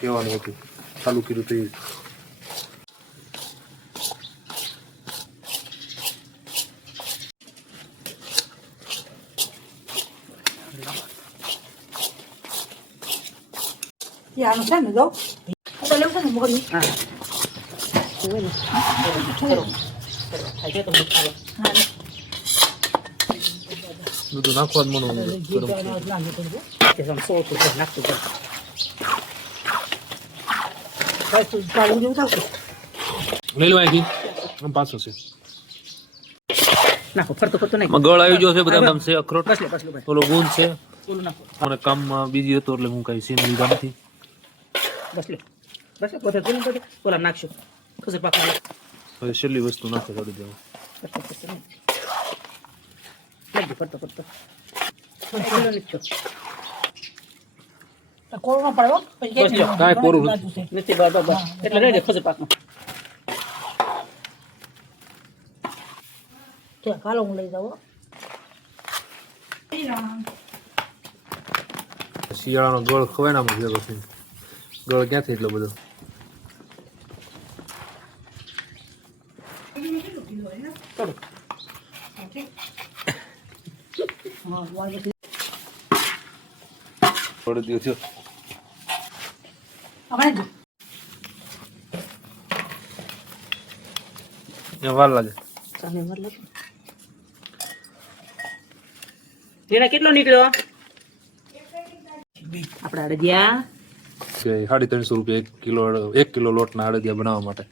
કહેવાનું હતું ચાલુ કર્યું તો Ya, no sé, me do. Apa lang ko na mo kami? બધું નાખવાનું મનો Kesam soto ko nakto ko. Kaso palu yung tao. લઈ લો અહીંથી આમ પાછો છે Nako, ફરતો નહીં. ગળ આવી ગયો છે બધા આમ છે અખરોટ બસ લે ભાઈ. ઓલો ગુંદ છે ઓલું નાખો. મને કામમાં બીજી હતો એટલે હું કઈ સીન લીધા નથી બસ લે પોતે કોણ પોતે ઓલા નાખશું ખસે પાકા હવે છેલ્લી વસ્તુ નાખે ચડી જાવ ફરતો ઓલો નીચો તો કોળમાં પડવો પછી કાંઈ પોરું નથી બસ એટલે રેડે ખસે પાકમાં તો કાલો હું લઈ જાવ શિયાળાનો ગળ ખવાયનામાં ભેગો છે ગળ ક્યાંથી એટલો બધો થોડો દિવસ થયો વાર લાગે તેના કેટલો નીકળ્યો આપડા અડદિયા કે 350 રૂપિયા 1 કિલો લોટના અડદિયા બનાવવા માટે